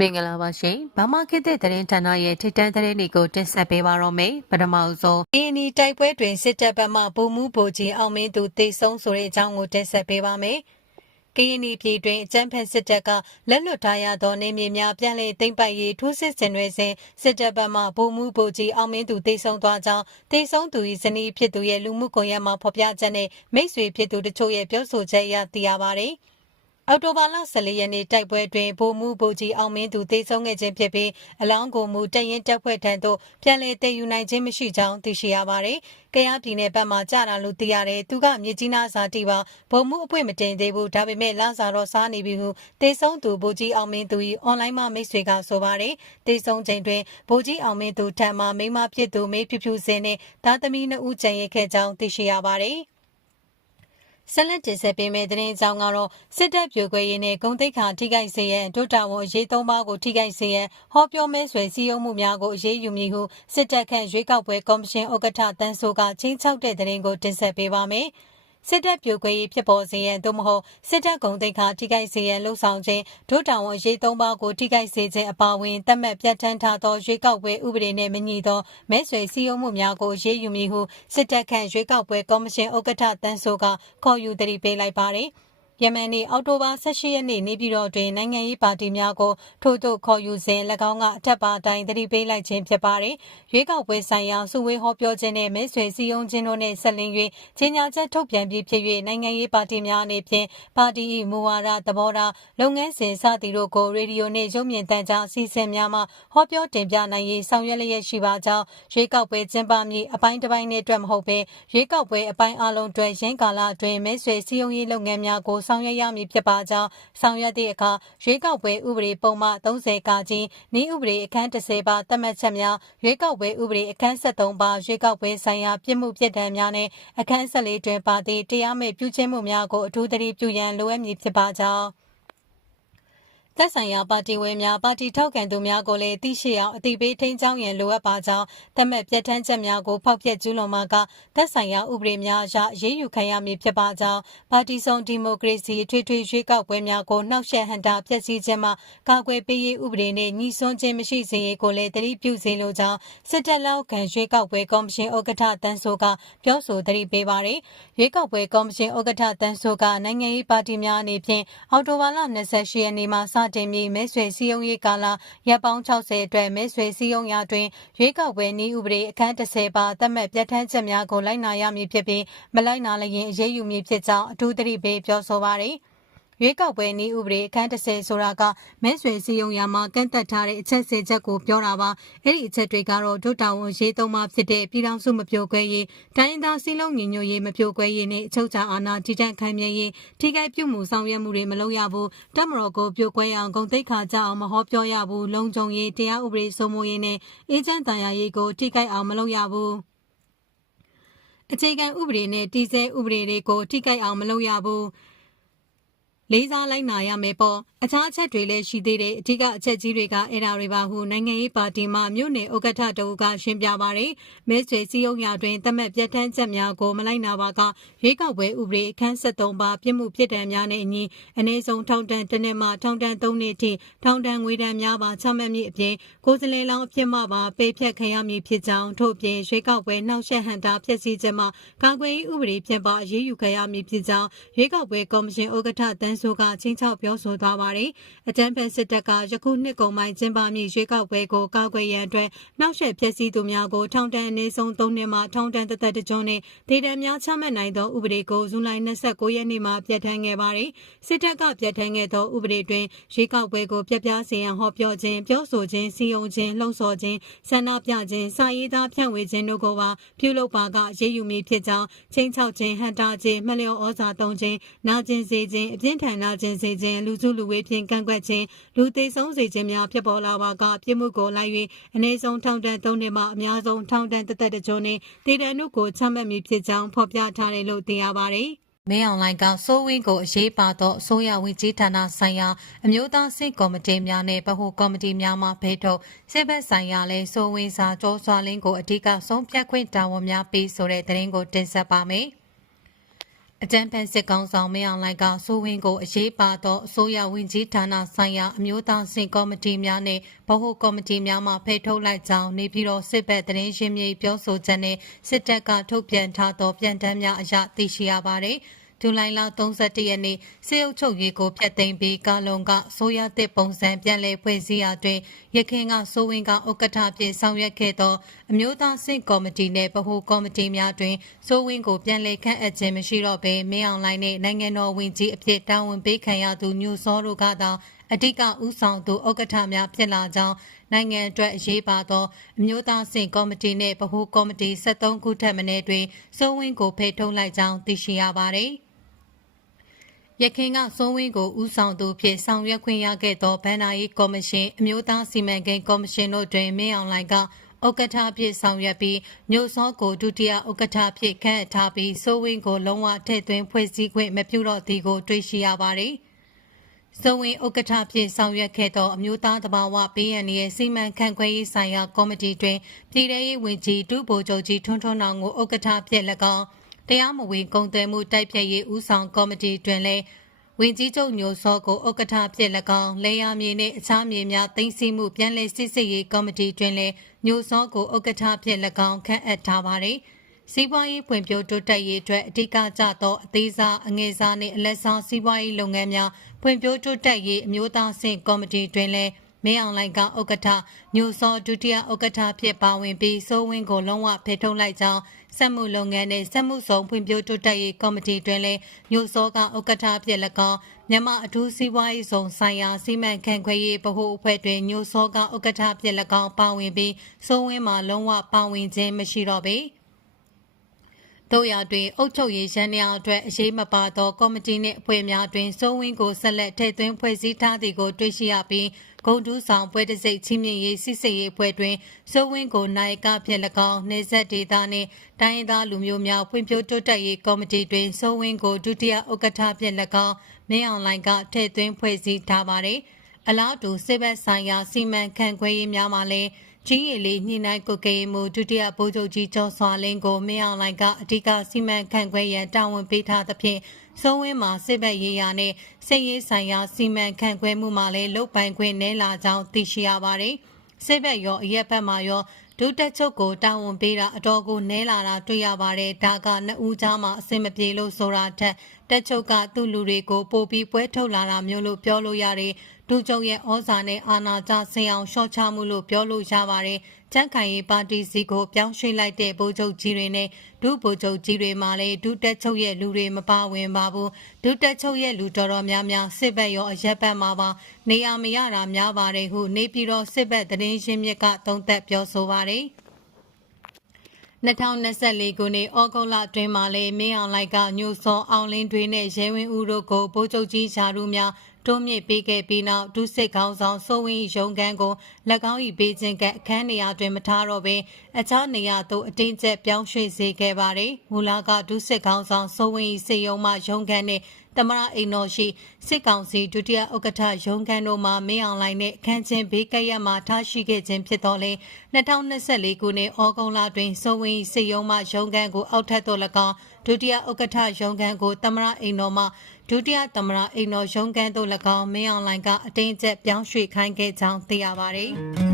မင်္ဂလာပါရှင်။ဗမာခေတ်သစ်သတင်းဌာနရဲ့ထိတန်းသတင်းတွေကိုတင်ဆက်ပေးပါရမယ်။ပထမဆုံးအင်းဒီတိုက်ပွဲတွင်စစ်တပ်ဘက်မှဗိုလ်မှူးဗိုလ်ကြီးအောင်မင်းသူတေဆုံးဆိုတဲ့အကြောင်းကိုတင်ဆက်ပေးပါမယ်။ကရင်ပြည်တွင်အကြမ်းဖက်စစ်တပ်ကလက်လွတ်ထားရသောနေမြေများပြန်လည်သိမ်းပိုက်ရေးထိုးစစ်ဆင်တွေစဉ်စစ်တပ်ဘက်မှဗိုလ်မှူးဗိုလ်ကြီးအောင်မင်းသူတေဆုံးသွားကြောင်းတေဆုံးသူ၏ဇနီးဖြစ်သူရဲ့လူမှုကွန်ရက်မှာဖော်ပြချက်နဲ့မိတ်ဆွေဖြစ်သူတို့ရဲ့ပြောဆိုချက်အရသိရပါတယ်။ အော်တိုဘာလ14ရက်နေ့တိုက်ပွဲတွင်ဗိုလ်မှူးဗိုလ်ကြီးအောင်မင်းသူတေဆုံးခဲ့ခြင်းဖြစ်ပြီးအလောင်းကိုမူတရင်တပ်ဖွဲ့ထံသို့ပြန်လည်တည်ယူနိုင်ခြင်းမရှိကြောင်းသိရှိရပါတယ်။ကရားပြည်နယ်ဘက်မှကြာတာလို့သိရတယ်။သူကမြေကြီးနားစာတီပါဗိုလ်မှူးအပွင့်မတင်သေးဘူးဒါပေမဲ့လစာတော့စားနေပြီဟုတေဆုံးသူဗိုလ်ကြီးအောင်မင်းသူ၏အွန်လိုင်းမှာမိတ်ဆွေကဆိုပါတယ်။တေဆုံးချိန်တွင်ဗိုလ်ကြီးအောင်မင်းသူထံမှမိမဖြစ်သူမေးဖြူဖြူစင်နှင့်သားသမီးနှစ်ဦးကျန်ရစ်ခဲ့ကြောင်းသိရှိရပါတယ်။ ဆက်လက်တင်ဆက်ပေးမယ့်သတင်းအကြောင်းကတော့စစ်တပ်ပြိုကွဲရေးနဲ့ဂုံတိတ်ခါထိခိုက်စေရန်ဒုတာဝန်အရေးသုံးပါးကိုထိခိုက်စေရန်ဟောပြောမဲဆွယ်စည်းရုံးမှုများကိုအရေးယူမည်ဟုစစ်တပ်ခန့်ရွေးကောက်ပွဲကော်မရှင်ဥက္ကဋ္ဌတန်းဆိုကချင်းချောက်တဲ့သတင်းကိုတင်ဆက်ပေးပါမယ်။ စစ်တပ်ပြိုကွဲရေးဖြစ်ပေါ်စေရန်သို့မဟုတ်စစ်တပ်ဂုံတိတ်ခါထိခိုက်စေရန်လှုံ့ဆော်ခြင်းဒုတာဝန်ရေးသုံးပါးကိုထိခိုက်စေခြင်းအပါအဝင်တတ်မှတ်ပြဋ္ဌာန်းထားသောရွေးကောက်ပွဲဥပဒေနှင့်မညီသောမဲဆွယ်စည်းရုံးမှုများကိုရေးယူမည်ဟုစစ်တပ်ခန့်ရွေးကောက်ပွဲကော်မရှင်ဥက္ကဋ္ဌတန်းဆိုကခေါ်ယူတတိပေးလိုက်ပါသည်။ ယမန်နေ့အောက်တိုဘာ18ရက်နေ့နေပြည်တော်တွင်နိုင်ငံရေးပါတီများကိုထို့သို့ခေါ်ယူစဉ်၎င်းကအထက်ပါတိုင်းတတိပေးလိုက်ခြင်းဖြစ်ပါတယ်။ရွေးကောက်ပွဲဆိုင်ရာစုဝေးဟောပြောခြင်းနဲ့မဲဆွယ်စည်းရုံးခြင်းတို့နှင့်ဆက်လင်း၍ကြီးညာချက်ထုတ်ပြန်ပြီးဖြစ်၍နိုင်ငံရေးပါတီများအနေဖြင့်ပါတီ၏မူဝါဒသဘောထားလုပ်ငန်းစဉ်စသည်တို့ကိုရေဒီယိုနှင့်ရုပ်မြင်သံကြားအစီအစဉ်များမှဟောပြောတင်ပြနိုင်ရေးဆောင်ရွက်လျက်ရှိပါကြောင်းရွေးကောက်ပွဲကျင်းပမည့်အပိုင်းတစ်ပိုင်းနှင့်အတွက်မဟုတ်ဘဲရွေးကောက်ပွဲအပိုင်းအလုံးအတွက်ရင်းကာလအတွင်းမဲဆွယ်စည်းရုံးရေးလုပ်ငန်းများကိုဆောင်ရွက်ရမည်ဖြစ်ပါကြောင်းဆောင်ရွက်သည့်အခါရွေးကောက်ပွဲဥပဒေပုံမှန်30ကကြီးနည်းဥပဒေအခန်း30ပါသတ်မှတ်ချက်များရွေးကောက်ပွဲဥပဒေအခန်း73ပါရွေးကောက်ပွဲဆိုင်ရာပြစ်မှုပြစ်ဒဏ်များနဲ့အခန်း14တွင်ပါသည့်တရားမဲ့ပြုခြင်းမှုများကိုအထူးသတိပြုရန်လိုအပ်မည်ဖြစ်ပါကြောင်း သက်ဆိုင်ရာပါတီဝင်များပါတီထောက်ခံသူများကိုလည်းသိရှိအောင်အတိပေးထိန်းချောင်းရန်လိုအပ်ပါကြောင်းသတ်မှတ်ပြဋ္ဌာန်းချက်များကိုဖောက်ဖျက်ကျူးလွန်မှာကသက်ဆိုင်ရာဥပဒေများအရအရေးယူခံရမည်ဖြစ်ပါကြောင်းပါတီဆောင်ဒီမိုကရေစီထွေထွေရွေးကောက်ပွဲများကိုနှောက်ယှက်ဟန်တာဖျက်ဆီးခြင်းမှကာကွယ်ပေးရေးဥပဒေနှင့်ညီစွန်းခြင်းမရှိစေရေးကိုလည်းတတိပြုစေလိုကြောင်းစစ်တပ်လောက်ခံရွေးကောက်ပွဲကော်မရှင်ဥက္ကဋ္ဌတန်းဆိုကပြောဆိုတတိပေးပါရယ်ရွေးကောက်ပွဲကော်မရှင်ဥက္ကဋ္ဌတန်းဆိုကနိုင်ငံရေးပါတီများအနေဖြင့်အော်တိုဘာလ28ရက်နေ့မှစတင်ပြီးမဲဆွေစည်းရုံးရေးကာလရပ်ပေါင်း60အတွက်မဲဆွေစည်းရုံးရာတွင်ရွေးကောက်ပွဲနည်းဥပဒေအခန်း30ပါသတ်မှတ်ပြဋ္ဌာန်းချက်များကိုလိုက်နာရမည်ဖြစ်ပြီးမလိုက်နာလျင်အရေးယူမည်ဖြစ်ကြောင်းအထူးသတိပေးပြောဆိုပါရယ်။ ရွေးကောက်ပွဲနည်းဥပဒေအခန်း30ဆိုတာကမဲဆွယ်စည်းရုံးရာမှာကန့်သက်ထားတဲ့အချက်၁၀ချက်ကိုပြောတာပါအဲ့ဒီအချက်တွေကတော့ဒုတာဝန်ရေးသုံးပါဖြစ်တဲ့ပြည်ထောင်စုမပြိုကွဲရေးတိုင်းရင်းသားစည်းလုံးညီညွတ်ရေးမပြိုကွဲရေးနဲ့အချုပ်ချာအာဏာတည်တံ့ခိုင်မြဲရေးထိခိုက်ပြုမှုဆောင်ရွက်မှုတွေမလုပ်ရဘူးတပ်မတော်ကိုပြိုကွဲအောင်ဂုံတိတ်ခါကြအောင်မဟောပြောရဘူးလုံခြုံရေးတရားဥပဒေစိုးမိုးရေးနဲ့အေဂျင့်တန်ရာရေးကိုထိခိုက်အောင်မလုပ်ရဘူးအခြေခံဥပဒေနဲ့တည်ဆဲဥပဒေတွေကိုထိခိုက်အောင်မလုပ်ရဘူး လေးစားလိုက်နာရမယ်ပေါ့အခြားအချက်တွေလည်းရှိသေးတယ်အဓိကအချက်ကြီးတွေကအဲ့ဒါတွေပါဟုနိုင်ငံရေးပါတီမှမြို့နယ်ဥက္ကဋ္ဌတအုပ်ကရှင်းပြပါတယ်မဲဆွေစည်းရုံးရာတွင်တမက်ပြဋ္ဌာန်းချက်များကိုမလိုက်နာပါကရွေးကောက်ပွဲဥပဒေအခန်း73ပါပြစ်မှုပြစ်ဒဏ်များနဲ့အညီအနည်းဆုံးထောင်ဒဏ်တစ်နှစ်မှထောင်ဒဏ်3နှစ်ထိထောင်ဒဏ်ငွေဒဏ်များပါချမှတ်မည့်အပြင်ကိုယ်စလဲလောင်းအဖြစ်မှပါပေးဖြတ်ခံရမည်ဖြစ်ကြောင်းထို့ပြင်ရွေးကောက်ပွဲနှောက်ယှက်ဟန်တာဖျက်ဆီးခြင်းမှကာကွယ်ရေးဥပဒေဖြင့်ပါအရေးယူခံရမည်ဖြစ်ကြောင်းရွေးကောက်ပွဲကော်မရှင်ဥက္ကဋ္ဌတန်းဆိုကချင်းချောက်ပြောဆိုသွားပါတယ်။အကြံဖက်စစ်တပ်ကယခုနှစ်ကုန်ပိုင်းကျင်းပမည့်ရွေးကောက်ပွဲကိုကာကွယ်ရန်အတွက်နှောက်ယှက်ဖျက်ဆီးသူများကိုထောင်ဒဏ်အနည်းဆုံး၃နှစ်မှထောင်ဒဏ်တစ်သက်တစ်ကျွန်းနဲ့ဒေသများချမှတ်နိုင်သောဥပဒေကိုဇူလိုင်29ရက်နေ့မှာပြဋ္ဌာန်းခဲ့ပါတယ်။စစ်တပ်ကပြဋ္ဌာန်းခဲ့သောဥပဒေတွင်ရွေးကောက်ပွဲကိုပြပြစေရန်ဟောပြောခြင်းပြောဆိုခြင်းစီယုံခြင်းလှုံ့ဆော်ခြင်းဆန္ဒပြခြင်းစာရေးသားဖြန့်ဝေခြင်းတို့ကိုပါပြုလုပ်ပါကရေးယူမည်ဖြစ်ကြောင်းချင်းချောက်ခြင်းဟန်တာခြင်းမလျော်ဩဇာသုံးခြင်းနာကျင်စေခြင်းအပြင်းထန်နာကျင်စေခြင်းလူစုလူဝေးဖြင့်ကန့်ကွက်ခြင်းလူသိဆုံးစေခြင်းများဖြစ်ပေါ်လာပါကပြစ်မှုကိုလိုက်၍အနည်းဆုံးထောင်ဒဏ်၃နှစ်မှအများဆုံးထောင်ဒဏ်တစ်သက်တစ်ကြိမ်နှင့်တည်တံ့မှုကိုချမှတ်မည်ဖြစ်ကြောင်းဖော်ပြထားတယ်လို့သိရပါတယ်။မင်းအောင်လိုင်ကစိုးဝင်းကိုအရေးပါသောအစိုးရဝင်ကြီးဌာနဆိုင်ရာအမျိုးသားစစ်ကော်မတီများနဲ့ဗဟိုကော်မတီများမှဖေထုတ်စစ်ဘက်ဆိုင်ရာလဲစိုးဝင်းစာကြောစွာလင်းကိုအဓိကဆုံးဖြတ်ခွင့်တာဝန်များပေးဆိုတဲ့သတင်းကိုတင်ဆက်ပါမယ်။ အကြံဖက်စစ်ကောင်ဆောင်မင်းအောင်လှိုင်ကစိုးဝင်းကိုအရေးပါသောအစိုးရဝင်ကြီးဌာနဆိုင်ရာအမျိုးသားစင်ကော်မတီများနဲ့ဗဟိုကော်မတီများမှဖိတ်ထုတ်လိုက်ကြောင်းနေပြည်တော်စစ်ဘက်သတင်းရှင်းမြေပြောဆိုချက်နဲ့စစ်တပ်ကထုတ်ပြန်ထားသောပြန်တမ်းများအရသိရှိရပါတယ်။ ဇူလိုင်လ31ရက်နေ့စေအုပ်ချုပ်ရေးကိုဖျက်သိမ်းပြီးကာလုံကဆိုရသစ်ပုံစံပြန်လည်ဖွဲ့စည်းရာတွင်ရခိုင်ကစိုးဝင်းကဥက္ကဋ္ဌဖြစ်ဆောင်ရွက်ခဲ့သောအမျိုးသားစင့်ကော်မတီနှင့်ဗဟိုကော်မတီများတွင်စိုးဝင်းကိုပြန်လည်ခန့်အပ်ခြင်းမရှိတော့ဘဲမင်းအောင်လှိုင်နှင့်နိုင်ငံတော်ဝင်ကြီးအဖြစ်တာဝန်ပေးခံရသူညိုစောတို့ကသာအဓိကဥဆောင်သူဥက္ကဋ္ဌများဖြစ်လာကြောင်းနိုင်ငံအတွက်အရေးပါသောအမျိုးသားစင်ကော်မတီနှင့်ဗဟိုကော်မတီ73ခုထက်မနည်းတွင်စိုးဝင်းကိုဖိတ်ထုံးလိုက်ကြောင်းသိရှိရပါသည်။ ရခင်ကစိုးဝင်းကိုဦးဆောင်သူဖြစ်ဆောင်ရွက်ခွင့်ရခဲ့သောဗန္နာရေးကော်မရှင်အမျိုးသားစီမံကိန်းကော်မရှင်တို့တွင်မင်းအောင်လှိုင်ကဥက္ကဋ္ဌဖြစ်ဆောင်ရွက်ပြီးညိုစောကိုဒုတိယဥက္ကဋ္ဌဖြစ်ခန့်ထားပြီးစိုးဝင်းကိုလုံးဝထည့်သွင်းဖွဲ့စည်းခွင့်မပြုတော့သည်ကိုတွေ့ရှိရပါသည်။စိုးဝင်းဥက္ကဋ္ဌဖြစ်ဆောင်ရွက်ခဲ့သောအမျိုးသားတဘာဝပေးရန်ရဲ့စီမံခန့်ခွဲရေးဆိုင်ရာကော်မတီတွင်ပြည်ထရေးဝန်ကြီးဒုဗိုလ်ချုပ်ကြီးထွန်းထွန်းအောင်ကိုဥက္ကဋ္ဌဖြစ်၎င်း တရားမဝင်ကုန်သွယ်မှုတိုက်ဖြတ်ရေးဦးဆောင်ကော်မတီတွင်လည်းဝင်ကြီးချုပ်ညိုစောကိုဥက္ကဋ္ဌဖြစ်၎င်းလေယာမြေနှင့်အခြားမြေများသိမ်းဆည်းမှုပြန်လည်စစ်ဆေးရေးကော်မတီတွင်လည်းညိုစောကိုဥက္ကဋ္ဌဖြစ်၎င်းခန့်အပ်ထားပါသည်စီးပွားရေးဖွံ့ဖြိုးတိုးတက်ရေးအတွက်အဓိကကျသောအသေးစားအငယ်စားနှင့်အလက်ဆောင်စီးပွားရေးလုပ်ငန်းများဖွံ့ဖြိုးတိုးတက်ရေးအမျိုးသားအဆင့်ကော်မတီတွင်လည်းမင်းအောင်လှိုင်ကဥက္ကဋ္ဌညိုစောဒုတိယဥက္ကဋ္ဌဖြစ်ပါဝင်ပြီးစိုးဝင်းကိုလုံးဝဖယ်ထုတ်လိုက်ကြောင်း စက်မှုလုပ်ငန်းနဲ့စက်မှုဆောင်ဖွံ့ဖြိုးတိုးတက်ရေးကော်မတီတွင်လည်းညိုစောကဥက္ကဋ္ဌဖြစ်၎င်းမြန်မာအထူးစီးပွားရေးဆောင်ဆိုင်ရာစီမံခန့်ခွဲရေးဗဟိုအဖွဲ့တွင်ညိုစောကဥက္ကဋ္ဌဖြစ်၎င်းပါဝင်ပြီးစိုးဝင်းမှာလုံးဝပါဝင်ခြင်းမရှိတော့ပေ။ တို့ရတွင်အုပ်ချုပ်ရေးရန်များအတွက်အရေးမပါသောကော်မတီနှင့်အဖွဲ့များတွင်စိုးဝင်းကိုဆက်လက်ထည့်သွင်းဖွဲ့စည်းထားသည်ကိုတွေ့ရှိရပြီးဂုံတူးဆောင်ပွဲတစ်စိတ်ချင်းမြင့်ရေးစစ်စေးရေးအဖွဲ့တွင်စိုးဝင်းကိုနိုင်ကဖြစ်၎င်းနေဆက်ဒေသနှင့်တိုင်းရင်းသားလူမျိုးများဖွံ့ဖြိုးတိုးတက်ရေးကော်မတီတွင်စိုးဝင်းကိုဒုတိယဥက္ကဋ္ဌဖြစ်၎င်းမင်းအောင်လှိုင်ကထည့်သွင်းဖွဲ့စည်းထားပါသည်အလားတူစစ်ဘက်ဆိုင်ရာစီမံခန့်ခွဲရေးများမှာလည်း ကြီးရည်လေးညှိနှိုင်းကုတ်ကဲမှုဒုတိယဗိုလ်ချုပ်ကြီးကျော်စွာလင်းကိုမင်းအောင်လှိုင်ကအဓိကစီမံခန့်ခွဲရန်တာဝန်ပေးထားသဖြင့်စိုးဝင်းမှာစစ်ဘက်ရေးရာနဲ့စစ်ရေးဆိုင်ရာစီမံခန့်ခွဲမှုမှာလည်းလုတ်ပိုင်ခွင့်နည်းလာကြောင်းသိရှိရပါတယ်။စစ်ဘက်ရောအရက်ဘက်မှာရောဒုတက်ချုပ်ကိုတာဝန်ပေးတာအတော်ကိုနဲလာတာတွေ့ရပါတယ်ဒါကနှစ်ဦးကြားမှာအဆင်မပြေလို့ဆိုတာထက်တက်ချုပ်ကသူ့လူတွေကိုပို့ပြီးပွဲထုတ်လာတာမျိုးလို့ပြောလို့ရတယ် ဒုချုပ်ရဲ့ဩဇာနဲ့အာဏာကျဆင်အောင်ရှော့ချမှုလို့ပြောလို့ရပါတယ်ကြန့်ခိုင်ရေးပါတီစီကိုပြောင်းရွှေ့လိုက်တဲ့ဗိုလ်ချုပ်ကြီးတွေနဲ့ဒုဗိုလ်ချုပ်ကြီးတွေမှလည်းဒုတက်ချုပ်ရဲ့လူတွေမပါဝင်ပါဘူးဒုတက်ချုပ်ရဲ့လူတော်တော်များများစစ်ဘက်ရောအရက်ဘက်မှာပါနေရာမရတာများပါတယ်ဟုနေပြည်တော်စစ်ဘက်သတင်းရင်းမြစ်ကသုံးသပ်ပြောဆိုပါတယ်2024ခုနှစ်ဩဂုတ်လအတွင်းမှာလေမင်းအောင်လိုက်ကညိုစောအောင်လင်းတွေနဲ့ရဲဝင်းဦးတို့ကိုဗိုလ်ချုပ်ကြီးရှာလူများ တိုးမြင့်ပေးခဲ့ပြီးနောက်ဒုစစ်ခေါင်းဆောင်စိုးဝင်းရုံခန်းကို၎င်း၏ပေးခြင်းကအခန်းနေရာတွင်မထားတော့ဘဲအခြားနေရာသို့အတင်းကျပ်ပြောင်းရွှေ့စေခဲ့ပါတယ်။မူလကဒုစစ်ခေါင်းဆောင်စိုးဝင်း၏စေယုံမှရုံခန်းနှင့် တမရအိမ်တော်ရှိစစ်ကောင်စီဒုတိယဥက္ကဋ္ဌရုံးခန်းတို့မှမင်းအောင်လှိုင်နှင့်အခန်းချင်းဘေးကရမှထားရှိခဲ့ခြင်းဖြစ်တော်လဲ2024ခုနှစ်ဩဂုတ်လတွင်စိုးဝင်းစစ်ရုံးမှရုံးခန်းကိုအောက်ထပ်သို့၎င်းဒုတိယဥက္ကဋ္ဌရုံးခန်းကိုတမရအိမ်တော်မှဒုတိယသမရအိမ်တော်ရုံးခန်းသို့၎င်းမင်းအောင်လှိုင်ကအတင်းကျပ်ပြောင်းရွှေ့ခိုင်းခဲ့ကြောင်းသိရပါတယ်။